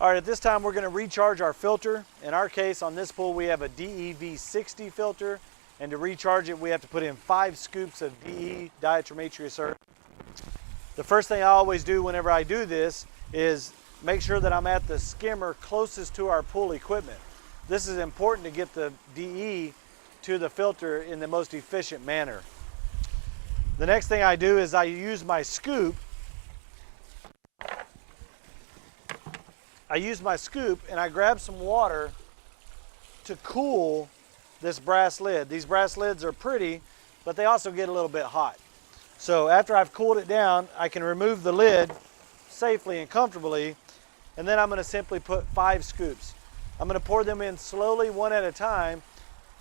All right, at this time we're going to recharge our filter. In our case, on this pool, we have a DEV60 filter, and to recharge it, we have to put in 5 scoops of DE, diatomaceous earth. The first thing I always do whenever I do this is make sure that I'm at the skimmer closest to our pool equipment. This is important to get the DE to the filter in the most efficient manner. The next thing I do is I use my scoop. And I grab some water to cool this brass lid. These brass lids are pretty, but they also get a little bit hot. So after I've cooled it down, I can remove the lid safely and comfortably, and then I'm going to simply put 5 scoops. I'm going to pour them in slowly, one at a time,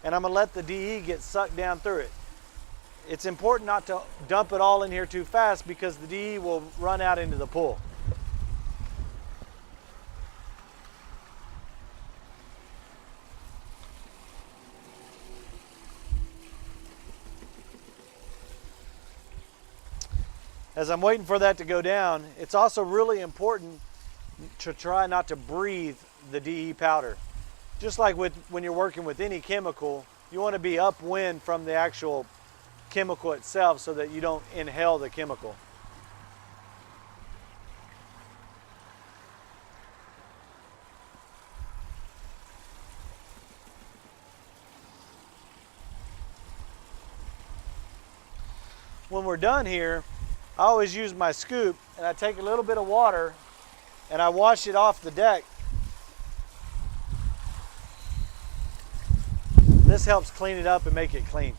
and I'm going to let the DE get sucked down through it. It's important not to dump it all in here too fast because the DE will run out into the pool. As I'm waiting for that to go down, it's also really important to try not to breathe the DE powder. Just like when you're working with any chemical, you want to be upwind from the actual chemical itself so that you don't inhale the chemical. When we're done here, I always use my scoop and I take a little bit of water and I wash it off the deck. This helps clean it up and make it clean.